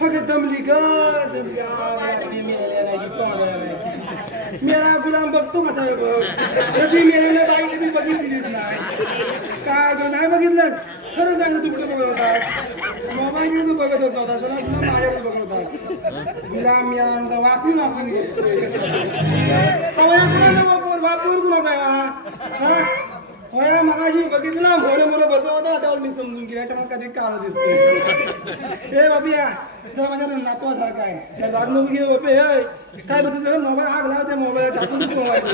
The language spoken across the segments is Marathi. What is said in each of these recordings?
दमली ग दमली मेरा गुलाम बघतो कसा आहे बघ कधी मेलेलं बाई कधी बघितलीच नाही काय ग नाही बघितलंच खरं सांगतो तू कुठं बघत होता मोबाईल तू बघतच नव्हता तुला तुला माझ्याकडे बघत होता गुलाम मेला वापरून वापरून वापर तुला काय होया मगाशी बघितलं घोडे मला बसवता त्यावर मी समजून गेला त्याच्यामुळे कधी काळ दिसतोय हे बाबिया जर माझ्या नातवासारखा आहे त्या रागणूक घे बापे काय बघितलं मोबाईल आग लावते मोबाईल टाकून मोबाईल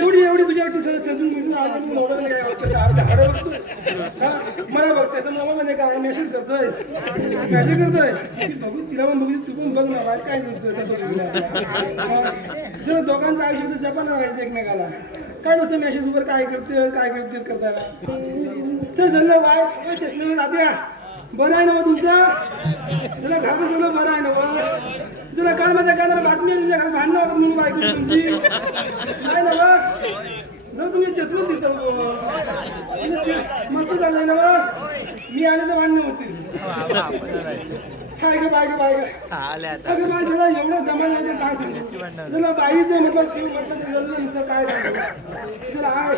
एवढी तुझ्यावरती सजून मिळून आलं मोबाईल झाडं बघतोय मला बघते मोबाईल मध्ये काय मेसेज करतोय बघू तिला पण बघू तू पण बघ ना काय जर दोघांचं आयुष्य तर जपायला लागायचं एकमेकाला काय नसतं मेसेज वर काय करतेस करताना तर सगळं वाईट चष्मे जात्या बरं आहे ना तुमचं चला घरात सगळं बरं आहे ना चला काल माझ्या कानाला बातमी तुमच्या घरात भांडणं होतं म्हणून बायको तुमची नाही ना जर तुम्ही चष्मे दिसतो मस्त चाललंय ना मी आले तर भांडणं होतील काय ग बाय ग बाय अगं बाय जरा एवढं जमायला काय सांगतो जरा बाईचं म्हटलं शिव म्हटलं काय सांगतो जरा आय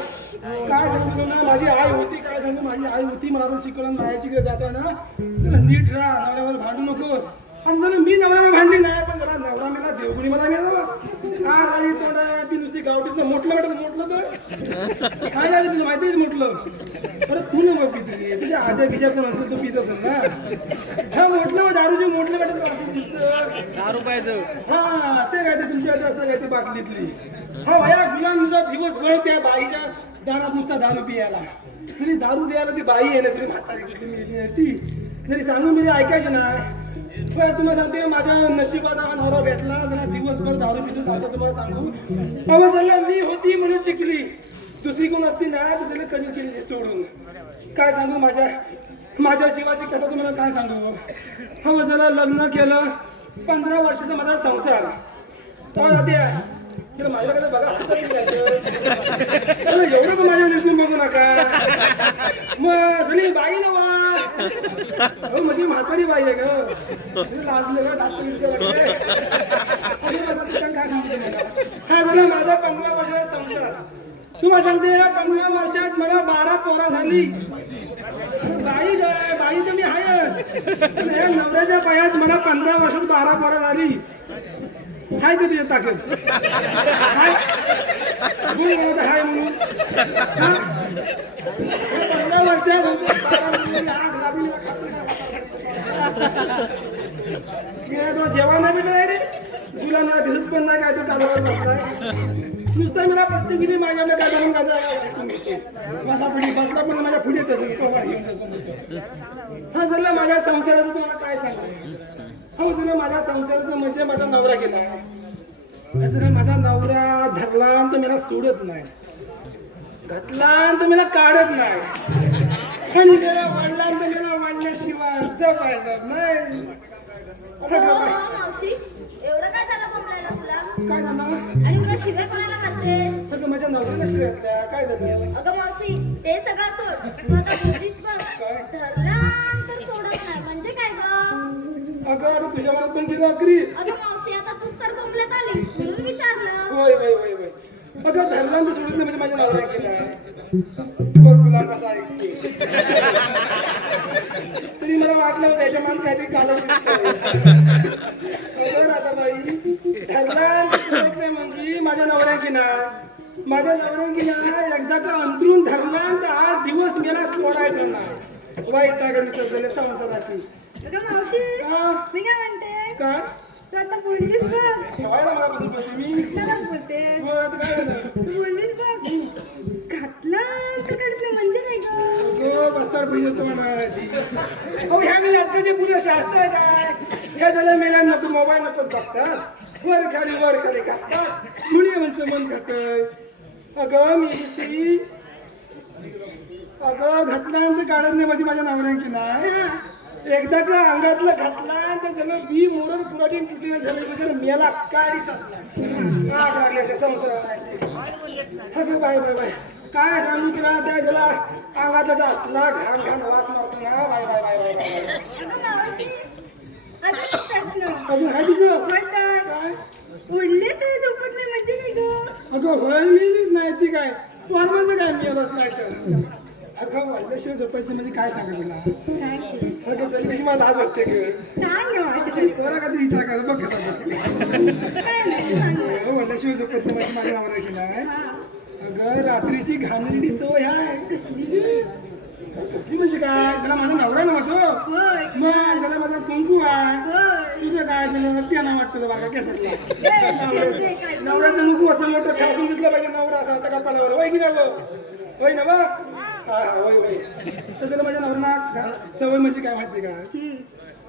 काय सांगतो ना माझी आई होती काय सांगतो माझी आई होती मला पण शिकवलं मायाची कडे जाताना जरा नीट राहा नवऱ्यावर भांडू नकोस आणि जरा मी नवऱ्यावर भांडली नाही पण जरा नवरा मेला देवगुणी मला मिळाला काय लागली तोंडा ती नुसती गावठीच मोठलं वाटत मोठलं तर काय लागलं तुला माहिती आहे मोठलं बरं तू न मग पिते तुझ्या आजा बिजा कोण असेल तू पित असेल ना हा मोठलं दारूची मोठलं वाटत दारू पाहिजे हा ते काय ते तुमच्या असं काय ते बाटलीतली हा भया गुलाम तुझा दिवसभर त्या बाईच्या दारात नुसता दारू पियाला जरी दारू द्यायला ती बाई आहे ना तरी म्हातारी ती जरी सांगून मी ऐकायची नाही तुम्हाला सांगते माझ्या नशिबाचा नवरा भेटला जरा दिवसभर दारू पितो आता तुम्हाला सांगू बाबा झाला मी होती म्हणून टिकली दुसरी कोण असती ना तुझ्याला कधी केली सोडून काय सांगू माझ्या जीवाची कथा तुम्हाला काय सांगू हवं झालं लग्न केलं 15 वर्षाचा माझा संसार माझ्याकडे बघा एवढं तर माझ्या दिसून बघू नका मग झाली बाई ना माझी म्हातारी बाई आहे ग लाजले काय सांगतो हा झालं माझा 15 वर्षाचा संसार तुम्हाला सांगते 15 वर्षात मला 12 पोरा झाली बाई तर मी आहेच नवऱ्याच्या पायात मला 15 वर्षात 12 पोरा झाली हाय का तुझ्या ताकद हाय म्हणून 15 वर्षात जेवण नाही भेटलं रे तुला ना दिसत पण नाही काय तर कालवार बसलाय नुसतं मला प्रत्येकीने माझ्याकडे काय जाऊन माझा पिढी बसला पण माझ्या पुढे हा झालं माझ्या संसाराचं तुम्हाला काय सांगू हो झालं माझ्या संसाराचं म्हणजे माझा नवरा गेला जरा माझा नवरा धरला तर मला सोडत नाही घातला तर मला काढत नाही आणि गेला वाढला तर मला वाढल्याशिवाय जपायचं नाही एवढं काय झालं बोंबलायला तुला काय झालं आणि तुला शिव्या कोणाला घालते अगं माझ्या नवऱ्याला शिव्या घातल्या काय झालं अगं मावशी ते सगळं सोड तू आता बोललीस बघ धरला तर सोडत नाही म्हणजे काय ग अगं तुझ्या मनात पण ती नोकरी अगं मावशी आता तूच तर बोंबलत आली म्हणून विचारलं होय अगं धरला मी सोडत नाही म्हणजे माझ्या नवऱ्या केला बघ तुला कसा ऐकते तरी मला वाटलं होतं त्याच्या मान काहीतरी कालच राधाबाई धरला म्हणजे माझ्या नवऱ्या की ना एकदा का अंतरून धरला तर 8 दिवस मला सोडायचं ना वाईट लागली सजले संसाराची मावशी मी काय म्हणते काय तू आता बोललीस बघ ठेवायला मला बसून बोलते मी बोलते काय झालं तू बोललीस बघ घातला तर काढते म्हणजे नाही ग बसार पाहिजे तुम्हाला ह्या मी आत्ताचे पुरे शास्त्र आहे काय ह्या झाल्या मेलांना तू मोबाईल नसत बघतात वर खाली कसतात मुली म्हणचं मन खातय अगं मी घातल्यानंतर काढत नाही माझी माझ्या नवऱ्यांकी नाही एकदा का अंगातलं घातला तर सगळं बी मोडून कुराटी तुटली झालं तर मेला काळीच असला संसार बाय काय सांगू तुला त्या ज्याला अंगातला असला घाण वास मारतो ना बाय अजून प्रश्न अजून आहे तुझं म्हणतात काय उडल्याशिवाय झोपत नाही म्हणजे काय ग अगं होय मिळलीच नाही ती काय वारमाचं काय मिळालंच नाही तर अगं वाढल्याशिवाय झोपायचं म्हणजे काय सांगा तुला अगं चल कशी मला लाज वाटते ग सांग ना मावशी बरं का ते विचार करा बघ कसा काय नाही सांग वाढल्याशिवाय झोपत नाही माझी माझ्या नावाला केलाय अगं रात्रीची घाणेरडी सवय आहे कसली म्हणजे काय त्याला माझा नवरा नव्हतो होय मग त्याला माझा कुंकू आहे होय तुझं काय त्याला त्यांना वाटतं बाबा केसातला केस आहे काय नवऱ्याचं नुकू असं मोठं ठासून घेतलं पाहिजे नवरा असा आता कपाळावर होय की नाही होय ना बघ हा होय होय तसं माझ्या नवऱ्याला सवय म्हणजे काय माहिती का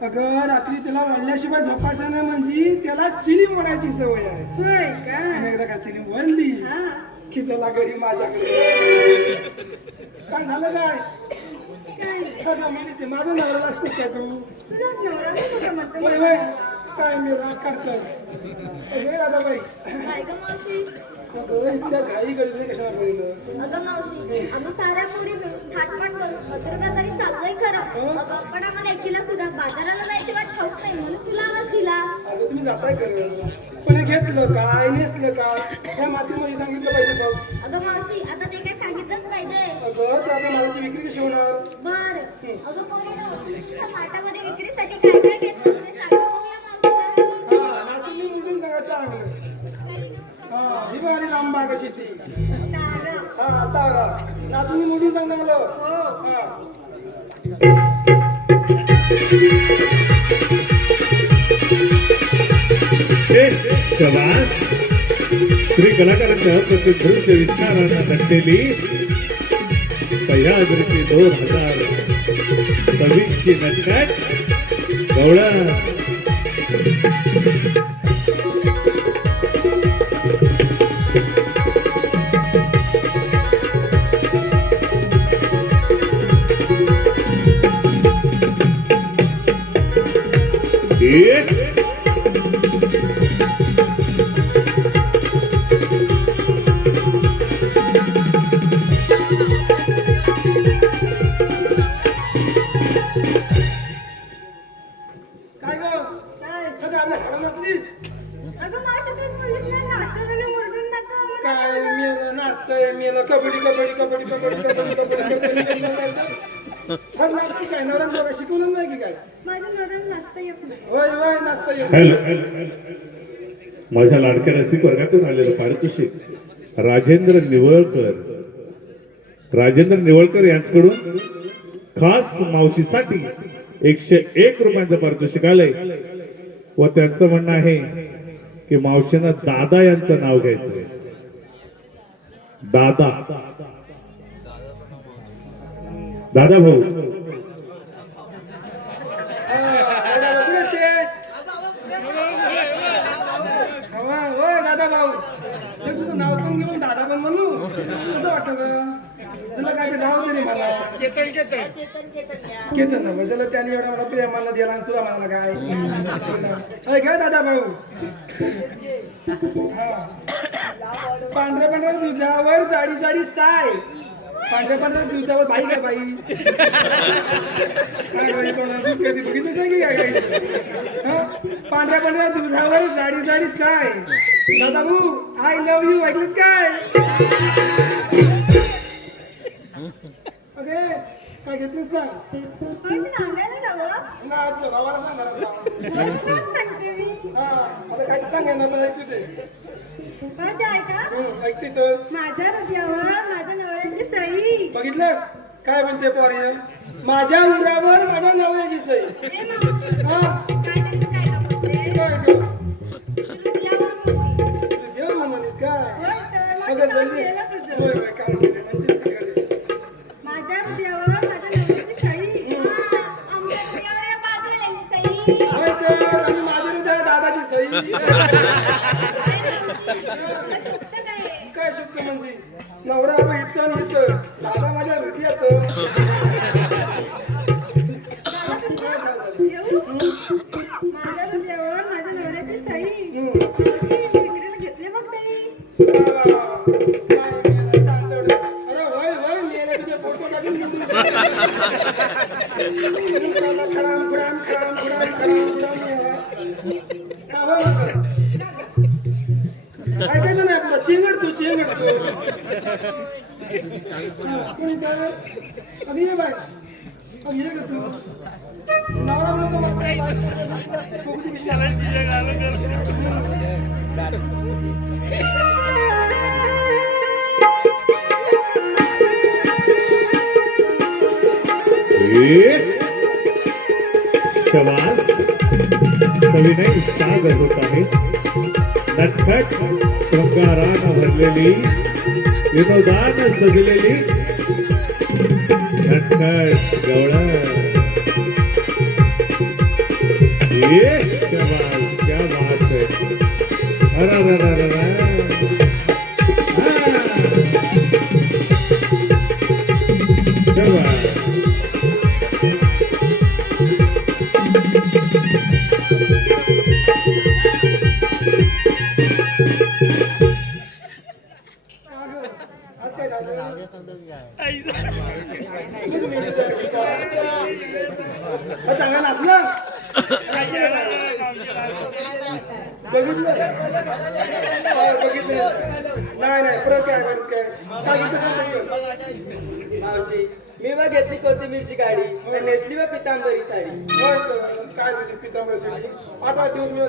अगं रात्री त्याला वाढल्याशिवाय झोपायचं नाही म्हणजे त्याला चिली मोडायची सवय आहे होय का आणि एकदा का चिली वळली हा खिचला गडी माझ्याकडे काय झालं काय काय खरं मी दिसते माझं नवरा असतेस काय तू तुझाच नवरा नाही कुठं म्हणतो होय होय काय मी राग काढतोय हे राधाबाई काय ग मावशी इतक्या घाई गडबडी कशाला बोललं अगं मावशी आम्ही साऱ्या मुली मिळून थाटमाट करून मधुरबाजारी चाललोय खरं अगं पण आम्हाला एकीला सुद्धा बाजाराला जायची वाट ठाऊक नाही म्हणून तुला आवाज दिला अगं तुम्ही जाताय खरं पण हे घेतलं काय नेसलं काय ह्या मातीमध्ये सांगितलं पाहिजे बघ अगं मावशी आता ते काय सांगितलंच पाहिजे अगं तर आता मालाची विक्री कशी होणार बर अगं पोरीनो त्या माठामध्ये विक्रीसाठी काय काय घेतलं ते सांगा बघूया मावशीला हा नाचून मुलून सांगा चांगलं हा ही गाडी रामबाग अशी ती हा तारा नाचून मुलून सांग मला हा श्री कलाकारांच्या प्रतिभूत विचारांना नटलेली सह्याद्रीची 2026 ची नटखट गवळा काय गं अगं आपल्या हरवणातलीस अगं मावशी तूच बोललीस ना नाचून आणि मुरडून नका काय मेलं नाचतंय मेलं कबड्डी कबड्डी कबड्डी कबड्डी कबड्डी कबड्डी कबड्डी हरणातली काय नवरा दोघा शिकवलं नाही की काय माझ्या नवऱ्याला नाचता येत नाही होय होय नाचता येईल हॅलो माझ्या लाडक्या रसिक वर्गातून आलेलं पारितोषिक राजेंद्र निवळकर यांच्याकडून खास मावशीसाठी 101 रुपयांचं पारितोषिक आलंय व त्यांचं म्हणणं आहे की मावशीनं दादा यांचं नाव घ्यायचंय दादा दादा भाऊ होय दादा भाऊ ते तुझं नाव पण घेऊन दादा पण म्हणू कसं वाटतं का तुला काय ते नाव तरी मला केतन ना चला त्याने एवढा मला प्रेमाला दिला आणि तुला म्हणाला काय काय दादा भाऊ पांढऱ्या पांढऱ्या दुधावर जाडी जाडी साय पांढऱ्या पांढऱ्या दुधावर बाई काय बाई काय बाई कोणाला दूध कधी बघितलंच नाही की काय काय पांढऱ्या पांढऱ्या दुधावर जाडी जाडी साय दादा भाऊ आय लव्ह यू ऐकलं काय अगे काय घेतलीस सांग मावशी सांगायला जावं ना आजच्या भावाला सांग घरात मला कोण सांगते मी हा आता काय सांगायला पण ऐकते ते मावशी ऐका ऐकते तर माझ्या हृदयावर माझ्या नवऱ्याची सही बघितलंस काय म्हणते पोरी माझ्या उरावर माझ्या नवऱ्याची सही ए मावशी हा काय तरी तू काय का बोलते काय गं? तुझ्यावर बोलली तू देव म्हणालीस काय होय तर, माझं अगं नाव जल्दी गेलं तुझं. होय होय काय म्हणते म्हणतेस ती खरी. माझ्या हृदयावर माझ्या नवऱ्याची सही आमच्या पुण्यावर या बाजूला सई होय तर आणि माझ्या हृदयात दादाची सही काय शक्य म्हणजे नवरा इथं आणि इथं दादा माझ्या हृदयात येऊ? माझ्या हृदयावर माझ्या नवऱ्याची सही मावशी, विक्रीला घेतले मग त्यांनी अरे होय होय मेले तुझे फोटो टाकून खराम खराम खराम खराम खराम खराम हा, बरोबर. ऐकायचं नाही आपलं चिंगड तू हा, कोणी काय? अगं ये बाय अगं ये ग तू नवरा म्हणतो मला काय बायको फुगडी शवास सविनय सागर होत आहे. नटखट शृंगारानं भरलेली विनोदान सजलेली नटखट गवळण. शबास क्या बात है. अरे चांगला नाचला बघितलं नाही परत काय मावशी मी बघ घेतली कोथिंबीरची गाडी आणि नेसली बघ पितांबरी साडी. काय तुझी पितांबरी साडी 8 दिवस मी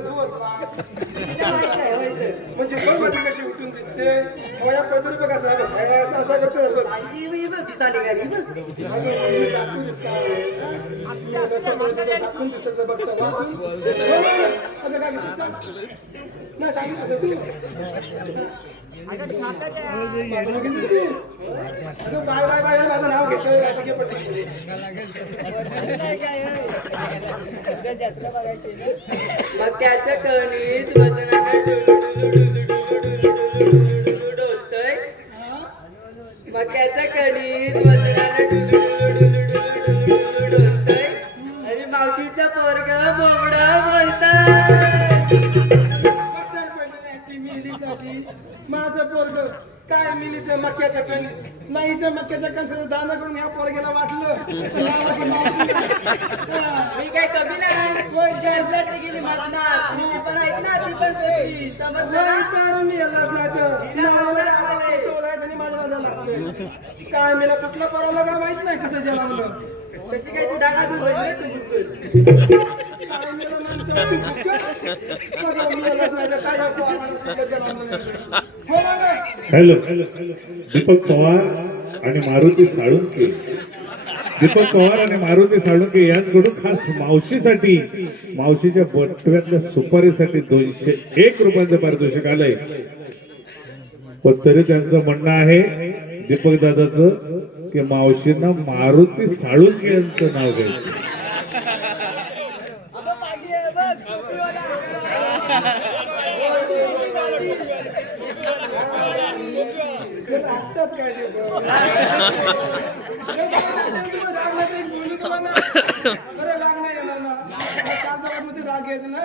म्हणजे बघ माझी कशी उठून दिसते माझ्या पदर बघ असा करते माझी मी बघ दिसाली गाडी माझं नाव घेतलं मग त्याच्या कणीत डोलतय मग त्याच्या कणीत डोलतय आणि मावशीचं पोरग बोबड बोलतय. माझं पोरग काय मिलीचं मक्याचं कणीस नाहीचं मक्याच्या कणसाचं दाना करून ह्या पोरग्याला वाटलं मी काय कबिला नाही गेली मारणार मी पण ऐक ना ती पण होती. समजलं काय मला कुठलं परावलं का माहित नाही कसं जन्मलं कशी काय तू डागा तू हॅलो दीपक पवार आणि मारुती साळुंके. दीपक पवार आणि मारुती साळुंके यांच्याकडून खास मावशीसाठी मावशीच्या बटव्यातल्या सुपारीसाठी 201 रुपयांचं पारितोषिक आलंय. पण तरी त्यांचं म्हणणं आहे दीपक दादाचं की मावशींना मारुती साळुंके यांचं नाव घ्यायचं. राग घ्यायचं ना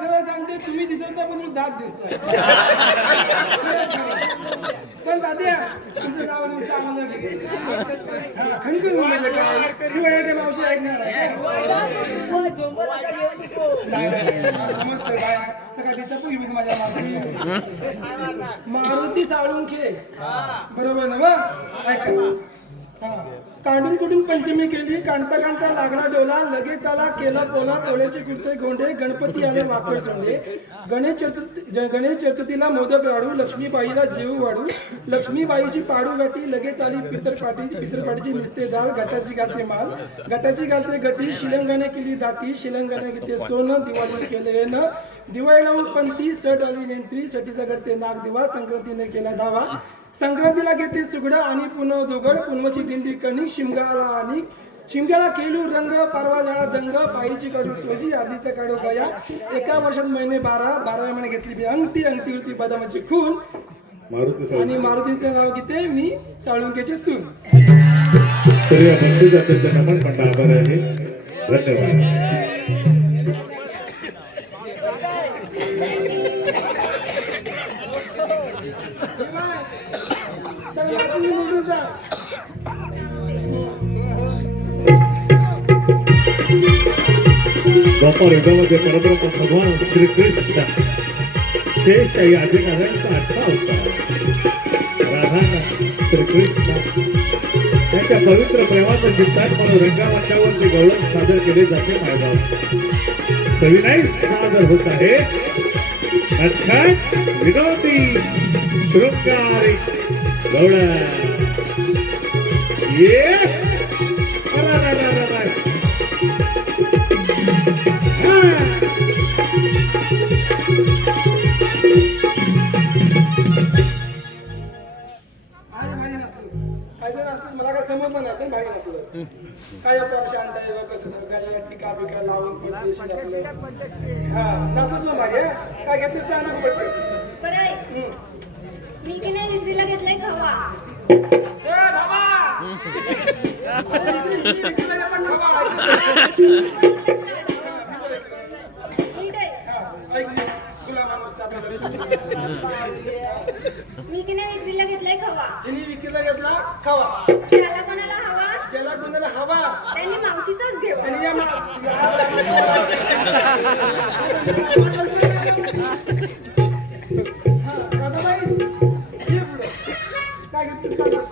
खरं सांगते तुम्ही दिसत नाही पण दात दिसत पण दाद्या तुमचं नाव चांगलं खणखण मावशी ऐकणार आहे समजतं काय चपूक मी माझ्या मारुती साळुंखे बरोबर ना मग ऐका कांडून कुठून पंचमी केली कांडता कांडता लागला डोला लगेच आला केला पोला पोळ्याचे कुर्ते गोंडे गणपती आले वापर सोंडे गणेश चतुर्थीला मोदक लाडू लक्ष्मीबाईला जेव वाढू लक्ष्मीबाईची पाडू गाठी लगेच आली पितरपाटीची निसते दाल घटाची घालते माल घटाची घालते गटी शिलंगाने केली दाटी शिलंगाने घेते सोनं दिवाळी केले न दिवाळीला पंथी सट आली नेंत्री सटीचा घडते नाग दिवा संक्रांतीने केला दावा संक्रांतीला घेते सुगडा आणि पुन्हा दोघड पुनवची दिंडी कणिक शिमग्याला केलू रंग पारवा जाळा दंग पायीची काढू सोजी आधीचा काढू गया एका वर्षात महिने 12 महिने घेतली अंगठी होती बदामाची खून आणि मारुतीचं नाव घेते मी साळुंकेची सून. तर या भक्ती जातीच्या नमन मंडळावर आहे. धन्यवाद. द्वापर युगामध्ये परब्रह्म भगवान श्रीकृष्ण शेषशाही आदिनारायणचा 8 अवतार राधा श्रीकृष्ण त्यांच्या पवित्र प्रेमाचं चिंतन म्हणून रंगमंचावरती गौरव सादर केले जाते मायगाव सविनाई सादर होत आहे नटखट विनोदी शृंगारिक गौरव ये मला काय समजलं नाही पण भारी नसलं काय आपण शांत आहे बघ कसं गाडी टिका बिका लावून पडते हा नाचत ना भारी काय घेतलं सांग पडते बरं आहे. मी की नाही विक्रीला घेतलाय खवा. नीट आहे. मी की नाही विक्रीला घेतलाय खवा. विकीला घेतला खावा ज्याला कोणाला हवा ज्याला कोणाला हवा त्यांनी मावशीचाच घेऊ. आणि या काय घेतलं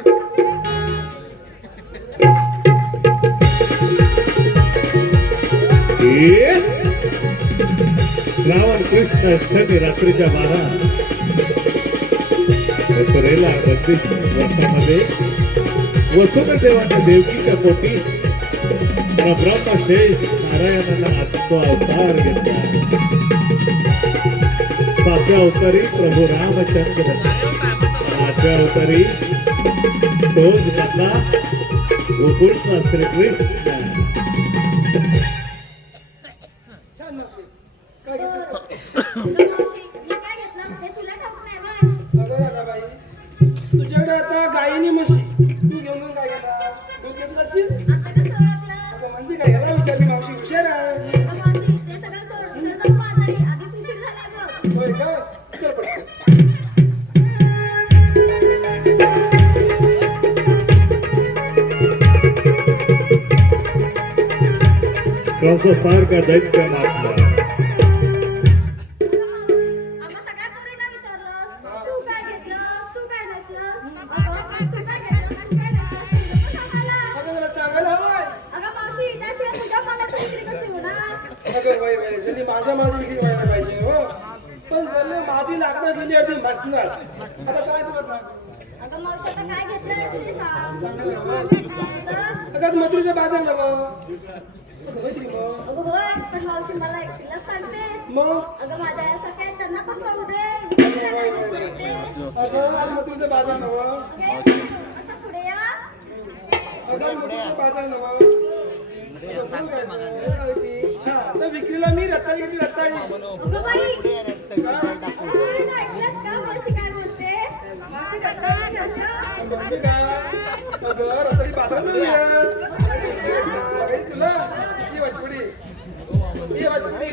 श्रावण कृष्ण अष्टमी रात्रीच्या 12 मथुरेला 32 वर्षामध्ये वसुदेवाच्या देवकीच्या पोटी परब्रह्म शेष नारायणाला आजचा अवतार घेतला 7व्या अवतारी प्रभू रामचंद्र 8व्या अवतारी तोच बदला गोकुळचा श्रीकृष्ण अगं मावशी, मी काय घेतलं हे तुला ठाऊक नाही बरं. अगं दादाबाई तुझ्याकडे आता गायीनी म्हशी तू घेऊन काय गेला तू घेतला असेल आता कसं ओळखलं? अगं म्हणजे काय याला विचारली मावशी हुशार आहे अगं मावशी, ते सगळं सोड. तुझं जाऊ बाजारी. आधीच उशीर झालाय बघ. होय का चल पटकन. कंसासारखा दैत्य मारला आम्हा सगळ्या पोरींना विचारलं. तू काय घेतलं? तू काय नसलं? अगं, तू काय घेतलं? आणि काय नसलं? नको सांगायला. अगं जरा सांगायला हवंय अगं मावशी, त्याशिवाय तुझ्या मालाची विक्री कशी होणार? अगं वय जरी माझी विक्री व्हायला पाहिजे हो पण जर माझी लागणार गेली अगदी मसणार आता काय तुला सांग अगं मावशी, आता काय घेतलंय ते सांग. सांगायला हवं अगं, अगं मथुरेच्या बाजार नवं अगं होय, पण मावशी मला एकटीला सांगते. मग अगं माझ्या या सख्या आहेत, त्यांना पण पाहू दे. विक्रीला काय घेतलंय ते. अगं आज मथुरेचं बाजार नवं असं पुढे या. अगं मथुरेचं बाजार नवं हा तर विक्रीला मी रत्ताळी घेतली रत्ताळी अगं बाई, अगं ऐकलंत का मावशी काय बोलते? मावशी रत्ताळी घेतलं. म्हणजे काय अगं रत्ताळी बाजार नाही तुला ही वाचपुडी ही वाचपुडी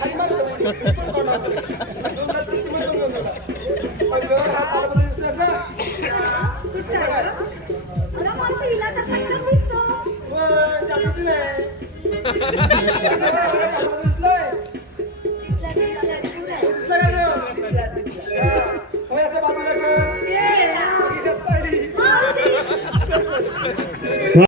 खाली मार अगं हा पालक दिसला का अगं मावशी, हिला तर पहिलं दिसतो. जास्त नाही